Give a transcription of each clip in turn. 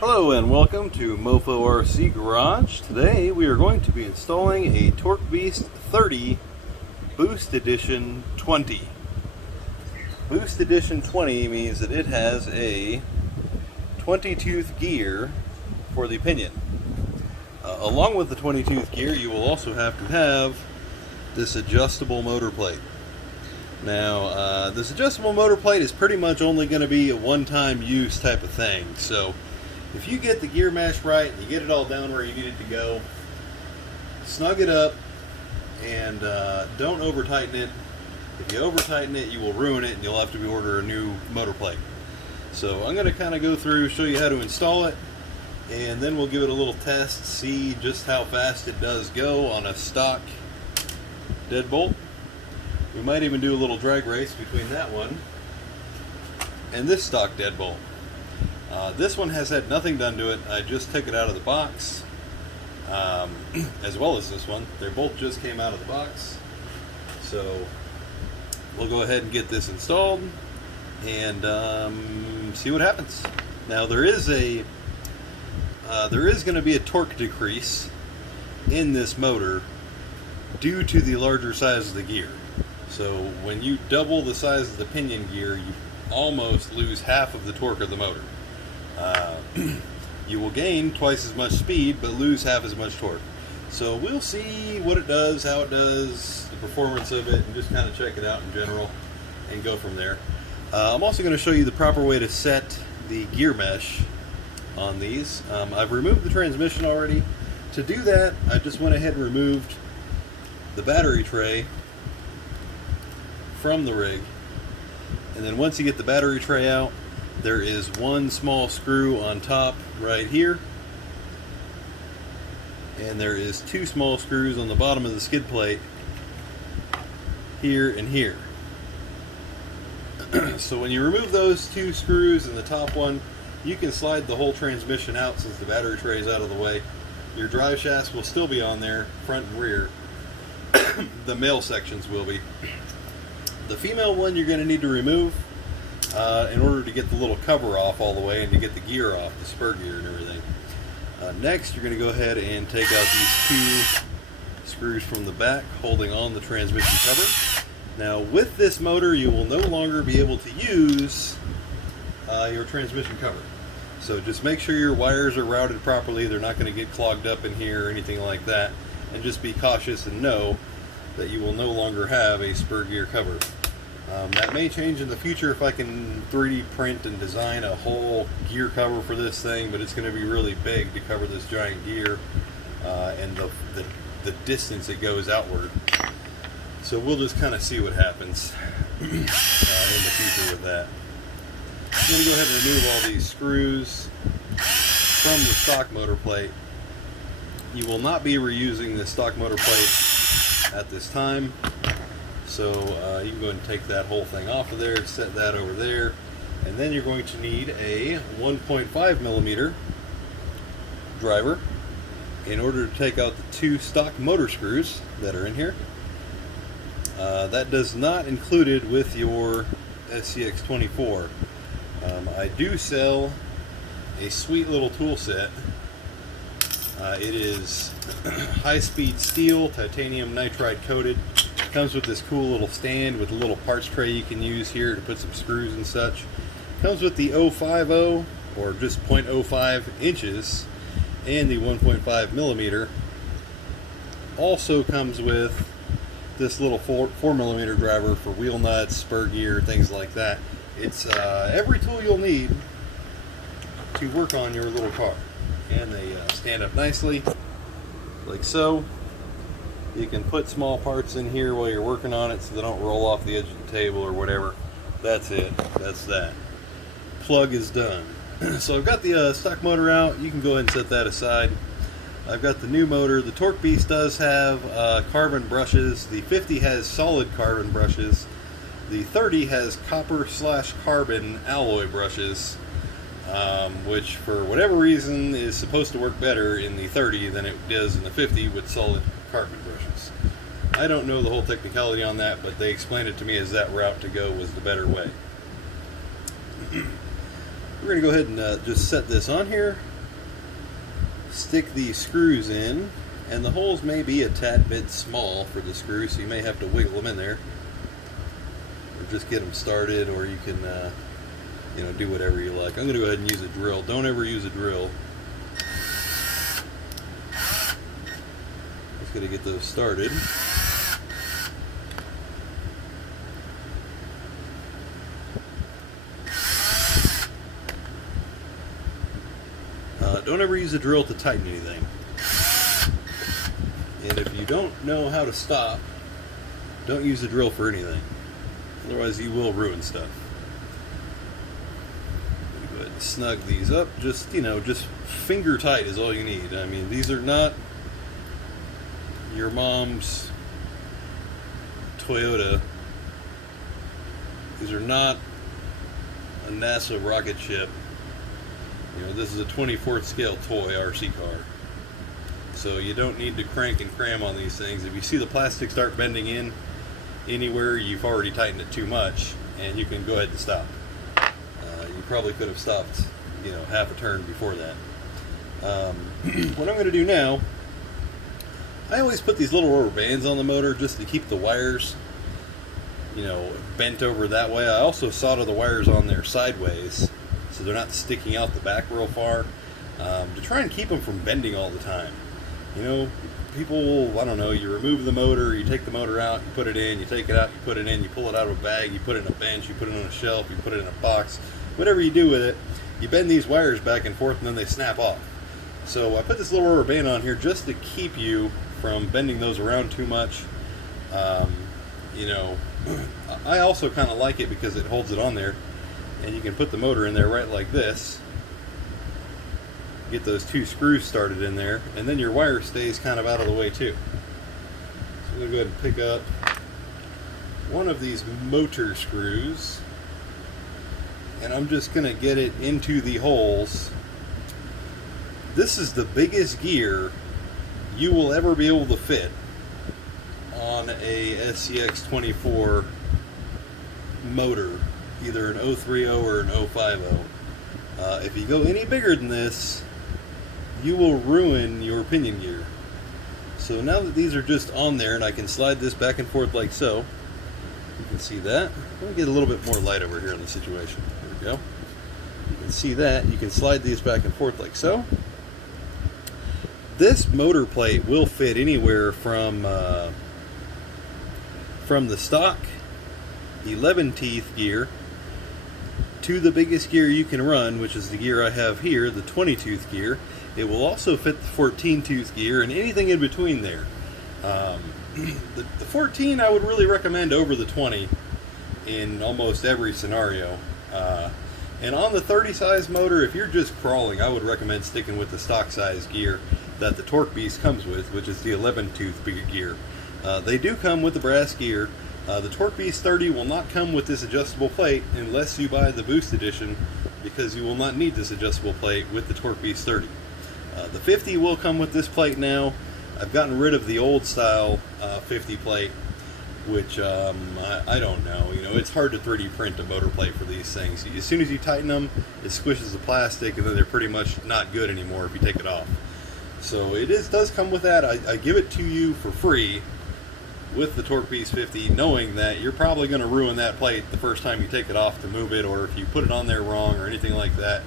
Hello and welcome to Mofo RC Garage. Today we are going to be installing a TorqueBeast 30 Boost Edition 20. Boost Edition 20 means that it has a 20-tooth gear for the pinion. Along with the 20-tooth gear, you will also have to have this adjustable motor plate. Now, this adjustable motor plate is pretty much only going to be a one-time use type of thing. So if you get the gear mesh right and you get it all down where you need it to go, snug it up and don't over tighten it. If you over tighten it, you will ruin it and you'll have to order a new motor plate. So I'm going to kind of go through, show you how to install it, and then we'll give it a little test, see just how fast it does go on a stock deadbolt. We might even do a little drag race between that one and this stock deadbolt. This one has had nothing done to it. I just took it out of the box, as well as this one. They both just came out of the box. So we'll go ahead and get this installed and see what happens. Now there is going to be a torque decrease in this motor due to the larger size of the gear. So when you double the size of the pinion gear, you almost lose half of the torque of the motor. You will gain twice as much speed but lose half as much torque. So we'll see what it does, how it does, the performance of it, and just kind of check it out in general and go from there. I'm also going to show you the proper way to set the gear mesh on these. I've removed the transmission already. To do that, I just went ahead and removed the battery tray from the rig, and then once you get the battery tray out, there is one small screw on top right here, and there is two small screws on the bottom of the skid plate here and here. So when you remove those two screws and the top one, you can slide the whole transmission out since the battery tray is out of the way. Your drive shafts will still be on there, front and rear. The male sections will be. The female one you're going to need to remove in order to get the little cover off all the way and to get the gear off, the spur gear and everything. Next, you're going to go ahead and take out these two screws from the back holding on the transmission cover. Now with this motor, you will no longer be able to use your transmission cover. So just make sure your wires are routed properly. They're not going to get clogged up in here or anything like that. And just be cautious and know that you will no longer have a spur gear cover. That may change in the future if I can 3D print and design a whole gear cover for this thing, but it's going to be really big to cover this giant gear and the distance it goes outward. So we'll just kind of see what happens in the future with that. I'm going to go ahead and remove all these screws from the stock motor plate. You will not be reusing the stock motor plate at this time. So you can go ahead and take that whole thing off of there, set that over there, and then you're going to need a 1.5 millimeter driver in order to take out the two stock motor screws that are in here. That does not include it with your Scx24. I do sell a sweet little tool set. It is high-speed steel, titanium nitride coated. Comes with this cool little stand with a little parts tray you can use here to put some screws and such. Comes with the 050 or just 0.05 inches and the 1.5 millimeter. Also comes with this little 4 millimeter driver for wheel nuts, spur gear, things like that. It's every tool you'll need to work on your little car. And they stand up nicely, like so. You can put small parts in here while you're working on it so they don't roll off the edge of the table or whatever. That's it. That's that. Plug is done. So I've got the stock motor out. You can go ahead and set that aside. I've got the new motor. The TorqueBeast does have carbon brushes. The 50 has solid carbon brushes. The 30 has copper/carbon alloy brushes, which for whatever reason is supposed to work better in the 30 than it does in the 50 with solid carbon brushes. I don't know the whole technicality on that, but they explained it to me as that route to go was the better way. we're going to go ahead and just set this on here, stick the screws in, and the holes may be a tad bit small for the screws, so you may have to wiggle them in there, or just get them started, or you can you know, do whatever you like. I'm going to go ahead and use a drill. Don't ever use a drill. Just got to get those started. Don't ever use a drill to tighten anything. And if you don't know how to stop, don't use a drill for anything. Otherwise you will ruin stuff. Go ahead and snug these up. Just, you know, just finger tight is all you need. I mean, these are not your mom's Toyota. These are not a NASA rocket ship. You know, this is a 24th scale toy RC car. So you don't need to crank and cram on these things. If you see the plastic start bending in anywhere, you've already tightened it too much, and you can go ahead and stop. You probably could have stopped, you know, half a turn before that. What I'm going to do now, I always put these little rubber bands on the motor just to keep the wires, you know, bent over that way. I also solder the wires on there sideways, so they're not sticking out the back real far, to try and keep them from bending all the time. You know, people, I don't know, you remove the motor, you take the motor out, you put it in, you take it out, you put it in, you pull it out of a bag, you put it in a bench, you put it on a shelf, you put it in a box, whatever you do with it, you bend these wires back and forth and then they snap off. So I put this little rubber band on here just to keep you from bending those around too much. You know, I also kind of like it because it holds it on there, and you can put the motor in there right like this, get those two screws started in there, and then your wire stays kind of out of the way too. So I'm going to go ahead and pick up one of these motor screws, and I'm just going to get it into the holes. This is the biggest gear you will ever be able to fit on a SCX24 motor, either an 030 or an 050. If you go any bigger than this, you will ruin your pinion gear. So now that these are just on there, and I can slide this back and forth like so, you can see that. Let me get a little bit more light over here in the situation. There we go. You can see that. You can slide these back and forth like so. This motor plate will fit anywhere from the stock 11 teeth gear to the biggest gear you can run, which is the gear I have here, the 20 tooth gear. It will also fit the 14 tooth gear and anything in between there. The 14 I would really recommend over the 20 in almost every scenario. And on the 30 size motor, if you're just crawling, I would recommend sticking with the stock size gear that the TorqueBeast comes with, which is the 11 tooth gear. They do come with the brass gear. The TorqueBeast 30 will not come with this adjustable plate unless you buy the Boost edition, because you will not need this adjustable plate with the TorqueBeast 30. The 50 will come with this plate now. I've gotten rid of the old style 50 plate, which I don't know. You know, it's hard to 3D print a motor plate for these things. As soon as you tighten them, it squishes the plastic, and then they're pretty much not good anymore if you take it off. So it does come with that. I give it to you for free with the TorqueBeast 50, knowing that you're probably going to ruin that plate the first time you take it off to move it, or if you put it on there wrong or anything like that,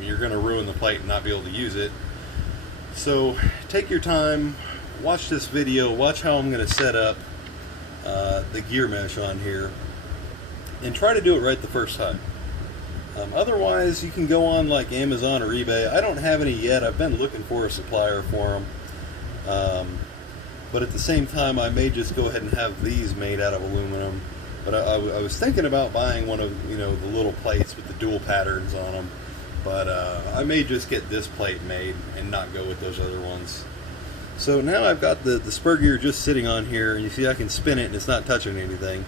you're going to ruin the plate and not be able to use it. So take your time, watch this video, watch how I'm going to set up the gear mesh on here, and try to do it right the first time. Otherwise, you can go on like Amazon or eBay. I don't have any yet. I've been looking for a supplier for them. But at the same time, I may just go ahead and have these made out of aluminum. But I was thinking about buying one of, you know, the little plates with the dual patterns on them. But I may just get this plate made and not go with those other ones. So now I've got the spur gear just sitting on here, and you see I can spin it and it's not touching anything.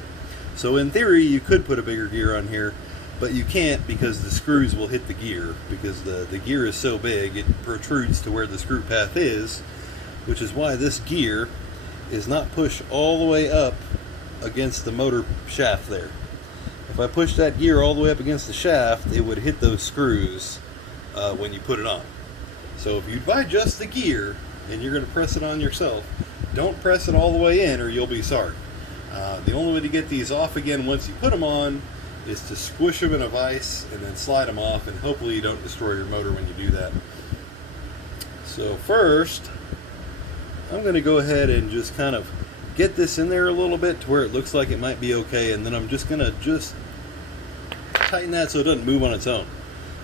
So in theory, you could put a bigger gear on here, but you can't because the screws will hit the gear, because the gear is so big it protrudes to where the screw path is, which is why this gear is not pushed all the way up against the motor shaft there. if I push that gear all the way up against the shaft, it would hit those screws when you put it on. So if you buy just the gear and you're going to press it on yourself, don't press it all the way in or you'll be sorry. The only way to get these off again once you put them on is to squish them in a vise and then slide them off, and hopefully you don't destroy your motor when you do that. So first, I'm going to go ahead and just kind of get this in there a little bit to where it looks like it might be okay, and then I'm just going to tighten that so it doesn't move on its own.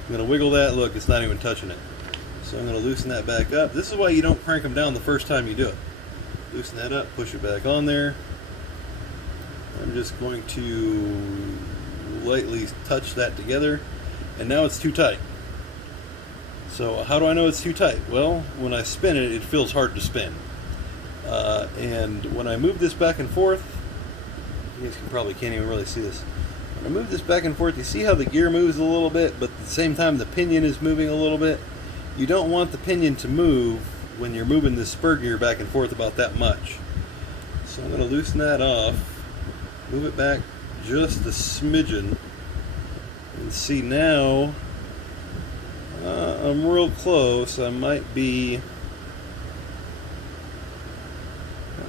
I'm going to wiggle that. Look, it's not even touching it. So I'm going to loosen that back up. This is why you don't crank them down the first time you do it. Loosen that up, push it back on there. I'm just going to lightly touch that together, and now it's too tight. So how do I know it's too tight? Well, when I spin it, it feels hard to spin. And when I move this back and forth, you guys can't even really see this. When I move this back and forth, you see how the gear moves a little bit, but at the same time the pinion is moving a little bit. You don't want the pinion to move when you're moving this spur gear back and forth about that much. So I'm going to loosen that off, move it back just a smidgen, and see now I'm real close. I might be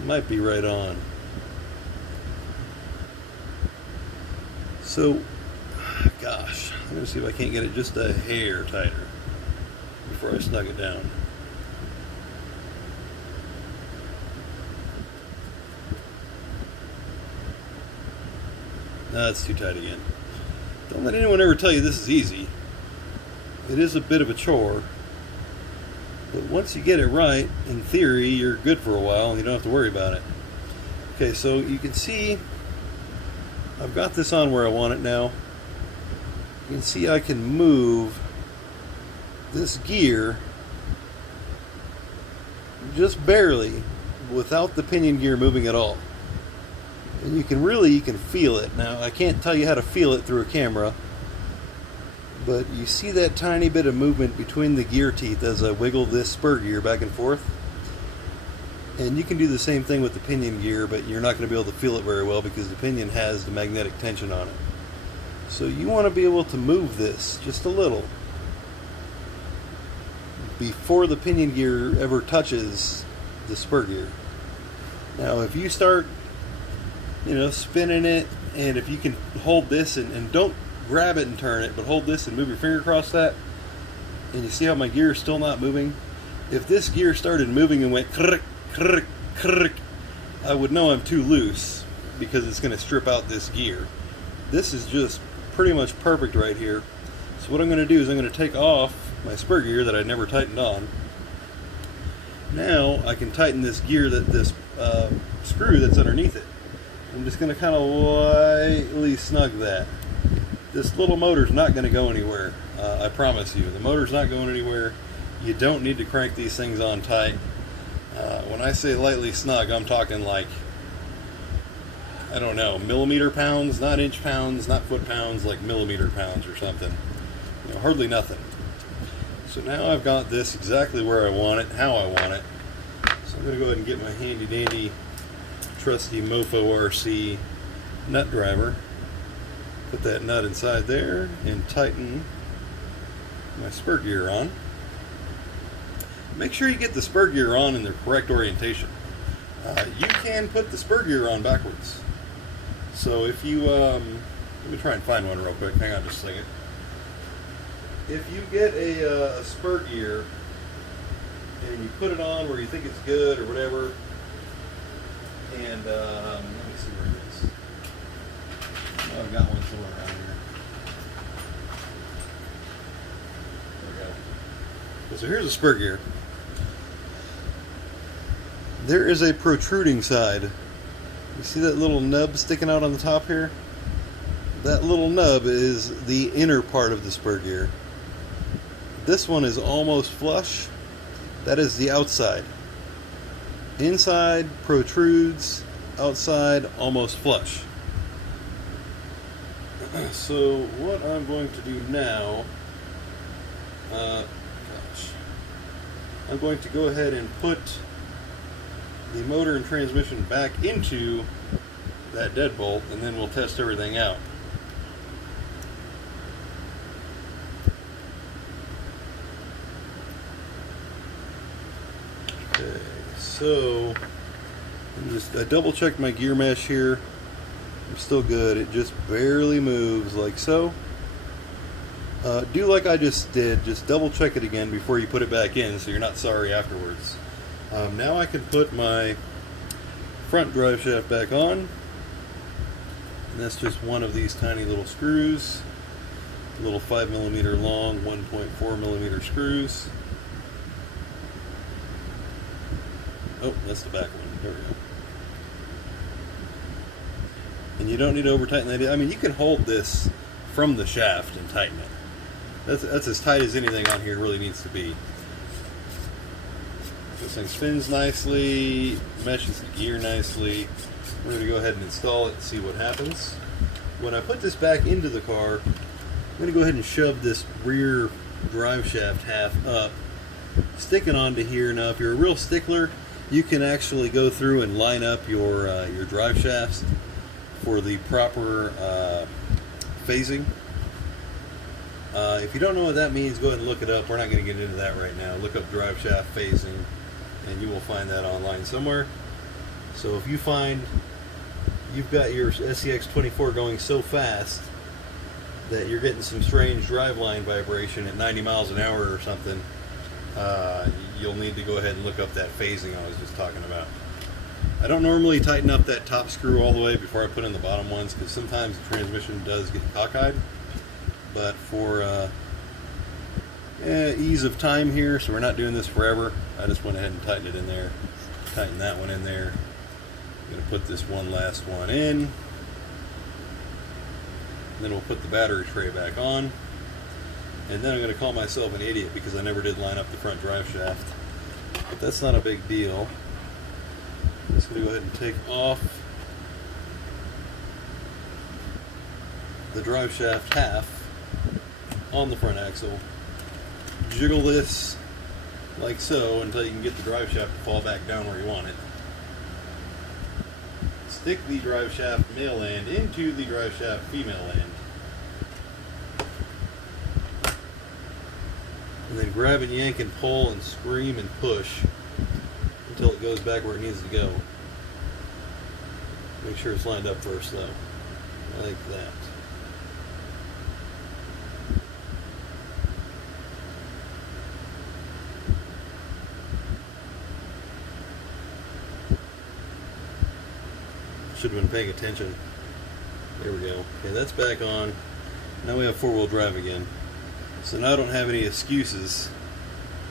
right on. So, gosh, I'm going to see if I can't get it just a hair tighter before I snug it down. No, it's too tight again. Don't let anyone ever tell you this is easy. It is a bit of a chore. But once you get it right, in theory, you're good for a while and you don't have to worry about it. Okay, so you can see I've got this on where I want it now. You can see I can move this gear just barely without the pinion gear moving at all. And you can feel it. Now, I can't tell you how to feel it through a camera, but you see that tiny bit of movement between the gear teeth as I wiggle this spur gear back and forth. And you can do the same thing with the pinion gear, but you're not going to be able to feel it very well because the pinion has the magnetic tension on it. So you want to be able to move this just a little before the pinion gear ever touches the spur gear. Now, if you start spinning it, and if you can hold this and don't grab it and turn it, but hold this and move your finger across that, and you see how my gear is still not moving? If this gear started moving and went krrk, krrk, krrk, I would know I'm too loose because it's going to strip out this gear. This is just pretty much perfect right here. So what I'm going to do is I'm going to take off my spur gear that I never tightened on. Now I can tighten this gear, this screw that's underneath it. I'm just going to kind of lightly snug that. This little motor's not going to go anywhere. I promise you. The motor's not going anywhere. You don't need to crank these things on tight. When I say lightly snug, I'm talking like, I don't know, millimeter pounds, not inch pounds, not foot pounds, like millimeter pounds or something. Hardly nothing. So now I've got this exactly where I want it, how I want it. So I'm going to go ahead and get my handy dandy trusty Mofo RC nut driver, put that nut inside there, and tighten my spur gear on. Make sure you get the spur gear on in the correct orientation. You can put the spur gear on backwards. So if you, let me try and find one real quick, hang on just a second. If you get a spur gear and you put it on where you think it's good or whatever, and let me see where it is. Oh, I've got one somewhere around here. There we go. So here's a spur gear. There is a protruding side. You see that little nub sticking out on the top here? That little nub is the inner part of the spur gear. This one is almost flush. That is the outside. Inside protrudes, outside almost flush. So what I'm going to do now, I'm going to go ahead and put the motor and transmission back into that deadbolt, and then we'll test everything out. Okay, so I double checked my gear mesh here. I'm still good. It just barely moves like so. Do like I just did. Just double check it again before you put it back in so you're not sorry afterwards. Now I can put my front drive shaft back on. And that's just one of these tiny little screws. Little 5mm long, 1.4mm screws. Oh, that's the back one. There we go. And you don't need to over tighten that. I mean, you can hold this from the shaft and tighten it. That's as tight as anything on here really needs to be. This thing spins nicely, meshes the gear nicely. We're going to go ahead and install it and see what happens. When I put this back into the car, I'm going to go ahead and shove this rear drive shaft half up, sticking onto here. Now, if you're a real stickler, you can actually go through and line up your drive shafts for the proper phasing. If you don't know what that means, go ahead and look it up. We're not going to get into that right now. Look up drive shaft phasing, and you will find that online somewhere. So if you find you've got your SCX24 going so fast that you're getting some strange driveline vibration at 90 miles an hour or something, you'll need to go ahead and look up that phasing I was just talking about. I don't normally tighten up that top screw all the way before I put in the bottom ones because sometimes the transmission does get cockeyed. But for ease of time here, so we're not doing this forever, I just went ahead and tightened it in there. Tighten that one in there. I'm going to put this one last one in. Then we'll put the battery tray back on. And then I'm going to call myself an idiot because I never did line up the front drive shaft. But that's not a big deal. I'm just going to go ahead and take off the drive shaft half on the front axle. Jiggle this like so until you can get the drive shaft to fall back down where you want it. Stick the drive shaft male end into the drive shaft female end. And then grab and yank and pull and scream and push until it goes back where it needs to go. Make sure it's lined up first though. Like that. Should have been paying attention. There we go. Okay, that's back on. Now we have four-wheel drive again. So now I don't have any excuses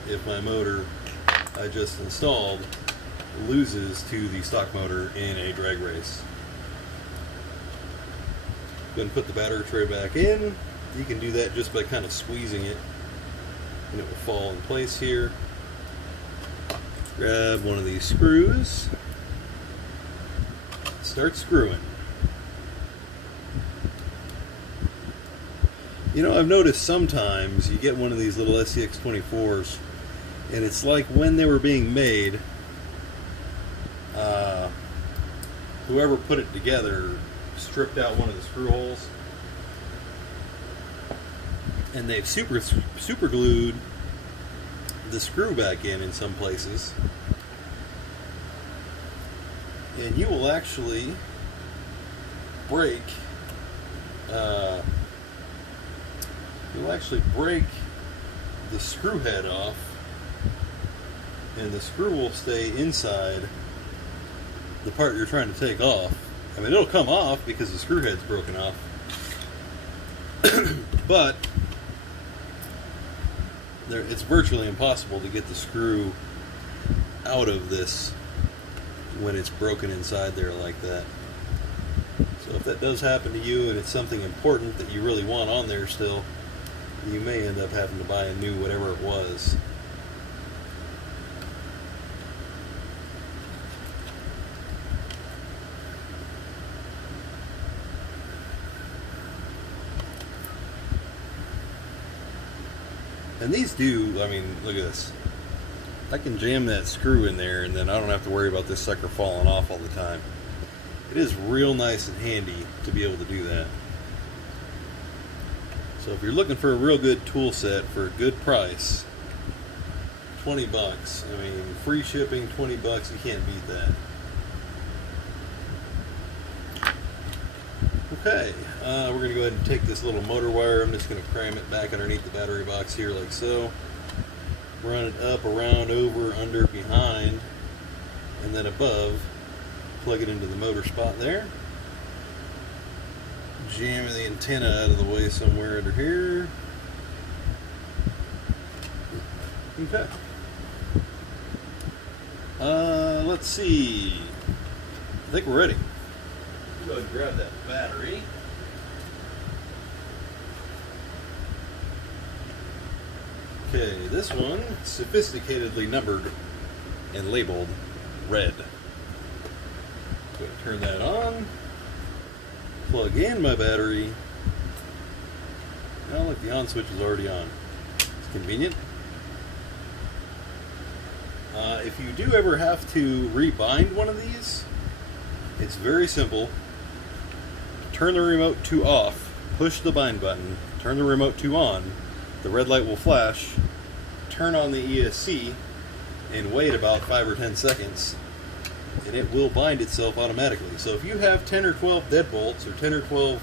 if my motor I just installed loses to the stock motor in a drag race. Go ahead and put the battery tray back in. You can do that just by kind of squeezing it and it will fall in place here. Grab one of these screws. Start screwing. You know, I've noticed sometimes you get one of these little SCX24s and it's like when they were being made, whoever put it together stripped out one of the screw holes and they've super glued the screw back in some places. And you will actually break the screw head off, and the screw will stay inside the part you're trying to take off. I mean, it'll come off because the screw head's broken off, but it's virtually impossible to get the screw out of this when it's broken inside there like that. So if that does happen to you and it's something important that you really want on there still, you may end up having to buy a new whatever it was. And these do, I mean, look at this. I can jam that screw in there and then I don't have to worry about this sucker falling off all the time. It is real nice and handy to be able to do that. So if you're looking for a real good tool set for a good price, 20 bucks. I mean, free shipping, 20 bucks, you can't beat that. Okay, we're going to go ahead and take this little motor wire. I'm just going to cram it back underneath the battery box here like so. Run it up, around, over, under, behind, and then above. Plug it into the motor spot there. Jamming the antenna out of the way somewhere under here. Okay. Let's see. I think we're ready. Go ahead and grab that battery. Okay, this one sophisticatedly numbered and labeled red. Go ahead and turn that on. Plug in my battery. Well, look, the on switch is already on. It's convenient. If you do ever have to rebind one of these, it's very simple. Turn the remote to off, push the bind button, turn the remote to on, the red light will flash, turn on the ESC, and wait about 5 or 10 seconds, and it will bind itself automatically. So if you have 10 or 12 deadbolts, or 10 or 12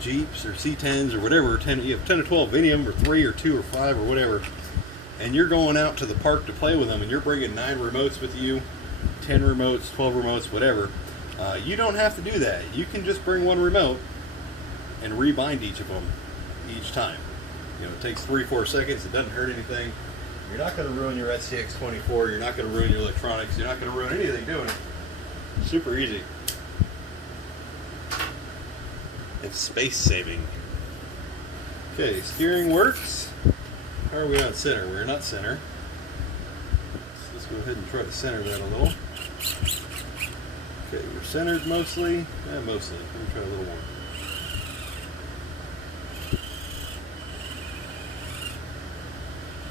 Jeeps, or C10s, or whatever, you have 10 or 12 Vinium, or 3 or 2 or 5 or whatever, and you're going out to the park to play with them, and you're bringing 9 remotes with you, 10 remotes, 12 remotes, whatever, you don't have to do that. You can just bring one remote and rebind each of them each time. You know, it takes 3-4 seconds. It doesn't hurt anything. You're not going to ruin your SCX24. You're not going to ruin your electronics. You're not going to ruin anything doing it. Super easy. It's space saving. Okay, steering works. How are we on center? We're not center. Let's go ahead and try to center that a little. Okay, we're centered mostly. Yeah, mostly. Let me try a little more.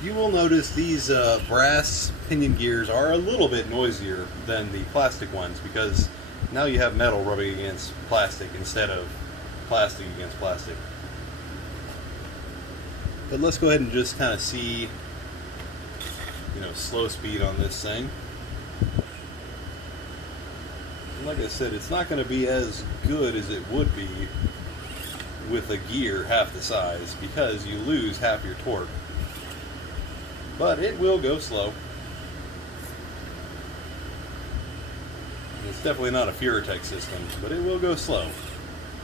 You will notice these brass pinion gears are a little bit noisier than the plastic ones because now you have metal rubbing against plastic instead of plastic against plastic. But let's go ahead and just kind of see, you know, slow speed on this thing. Like I said, it's not going to be as good as it would be with a gear half the size because you lose half your torque. But it will go slow. It's definitely not a Furatech system, but it will go slow.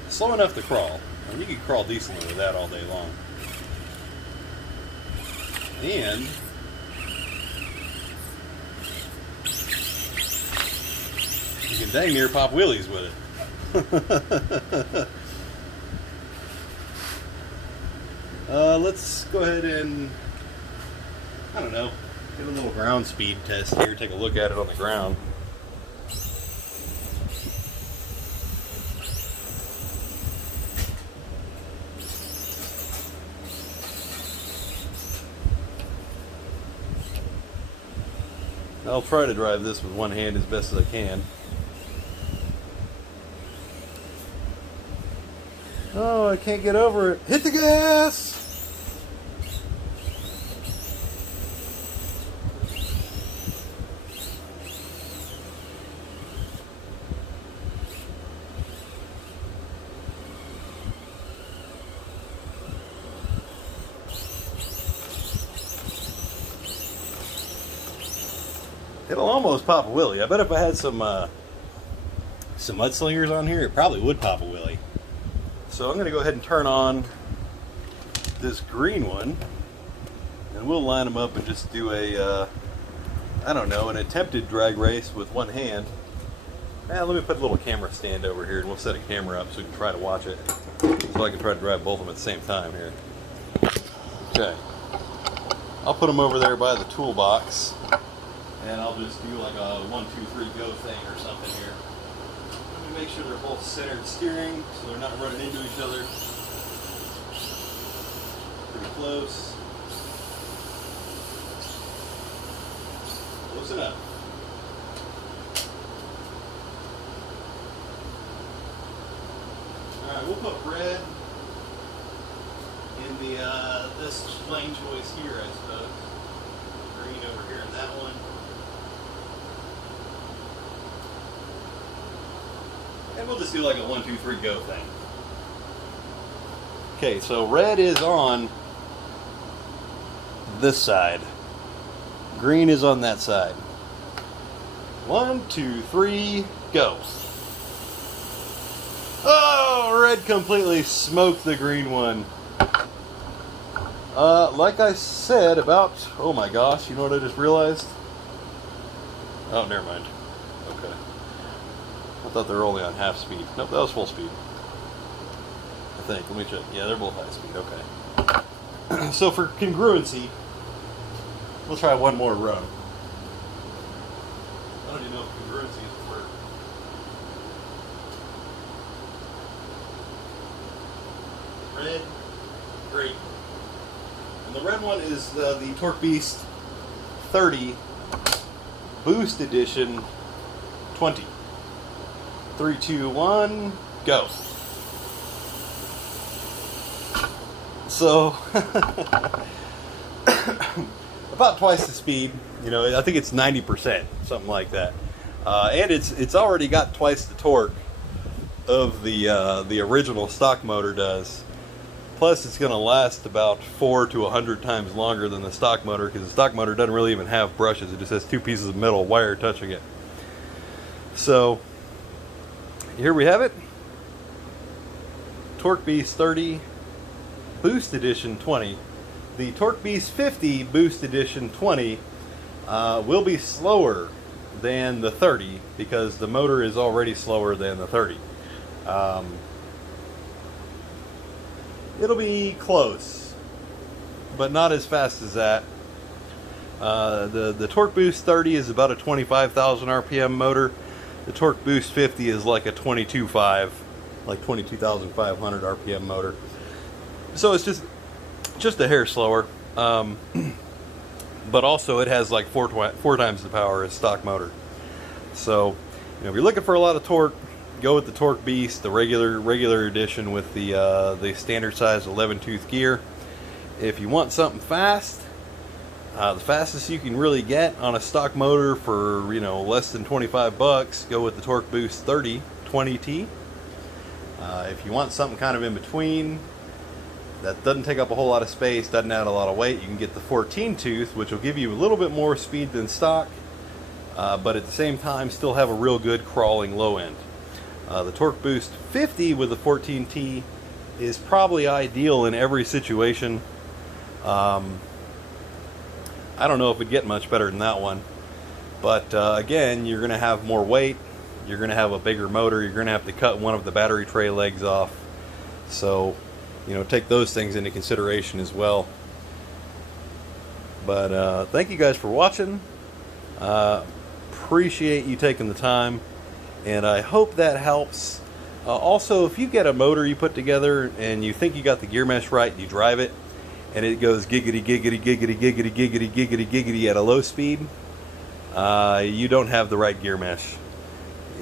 Slow enough to crawl. I mean, you can crawl decently with that all day long. And you can dang near pop wheelies with it. Let's go ahead and, I don't know, get a little ground speed test here, take a look at it on the ground. I'll try to drive this with one hand as best as I can. Oh, I can't get over it. Hit the gas! It'll almost pop a wheelie. I bet if I had some mudslingers on here, it probably would pop a wheelie. So I'm going to go ahead and turn on this green one, and we'll line them up and just do a, I don't know, an attempted drag race with one hand. Let me put a little camera stand over here, and we'll set a camera up so we can try to watch it. So I can try to drive both of them at the same time here. Okay. I'll put them over there by the toolbox. And I'll just do like a 1, 2, 3 go thing or something here. Let me make sure they're both centered steering so they're not running into each other. Pretty close. Close enough. Alright, we'll put red in the this lane choice here, I suppose. green over here in that one. And we'll just do like a 1, 2, 3 go thing. Okay, so red is on this side. Green is on that side. 1, 2, 3, go. Oh, red completely smoked the green one. Like I said about, oh my gosh, you know what I just realized? Oh, never mind. Okay. I thought they were only on half speed. Nope, that was full speed. I think. Let me check. Yeah, they're both high speed. Okay. So for congruency, we'll try one more run. I don't even know if congruency is a word. Red, green. And the red one is the TorqueBeast 30 Boost Edition 20. 3, 2, 1, go. So, about twice the speed. You know, I think it's 90%, something like that. And it's already got twice the torque of the original stock motor does. Plus, it's going to last about 4 to 100 times longer than the stock motor, because the stock motor doesn't really even have brushes. It just has 2 pieces of metal wire touching it. So, here we have it. TorqueBeast 30 Boost Edition 20. The TorqueBeast 50 Boost Edition 20 will be slower than the 30 because the motor is already slower than the 30. It'll be close, but not as fast as that. The TorqueBoost 30 is about a 25,000 RPM motor. The TorqueBoost 50 is like a 22.5, like 22,500 RPM motor. So it's just a hair slower, but also it has like four times the power as stock motor. So, you know, if you're looking for a lot of torque, go with the TorqueBeast, the regular edition with the standard size 11-tooth gear. If you want something fast, the fastest you can really get on a stock motor for, you know, less than 25 bucks, go with the TorqueBoost 30 20T. If you want something kind of in between, that doesn't take up a whole lot of space, doesn't add a lot of weight, you can get the 14-tooth, which will give you a little bit more speed than stock, but at the same time still have a real good crawling low end. The TorqueBoost 50 with the 14T is probably ideal in every situation. I don't know if it'd get much better than that one, but again, you're going to have more weight, you're going to have a bigger motor, you're going to have to cut one of the battery tray legs off, so you know, take those things into consideration as well. But thank you guys for watching. Appreciate you taking the time, and I hope that helps. Also, if you get a motor you put together and you think you got the gear mesh right, you drive it and it goes giggity giggity giggity giggity giggity giggity giggity at a low speed, you don't have the right gear mesh.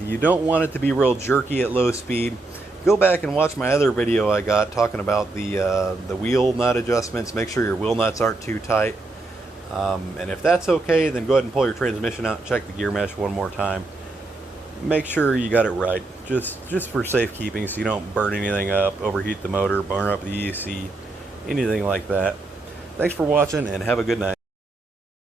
You don't want it to be real jerky at low speed. Go back and watch my other video I got talking about the wheel nut adjustments. Make sure your wheel nuts aren't too tight. And if that's okay, then go ahead and pull your transmission out and check the gear mesh one more time. Make sure you got it right, just for safekeeping, so you don't burn anything up, overheat the motor, burn up the ECU, anything like that. Thanks for watching, and have a good night.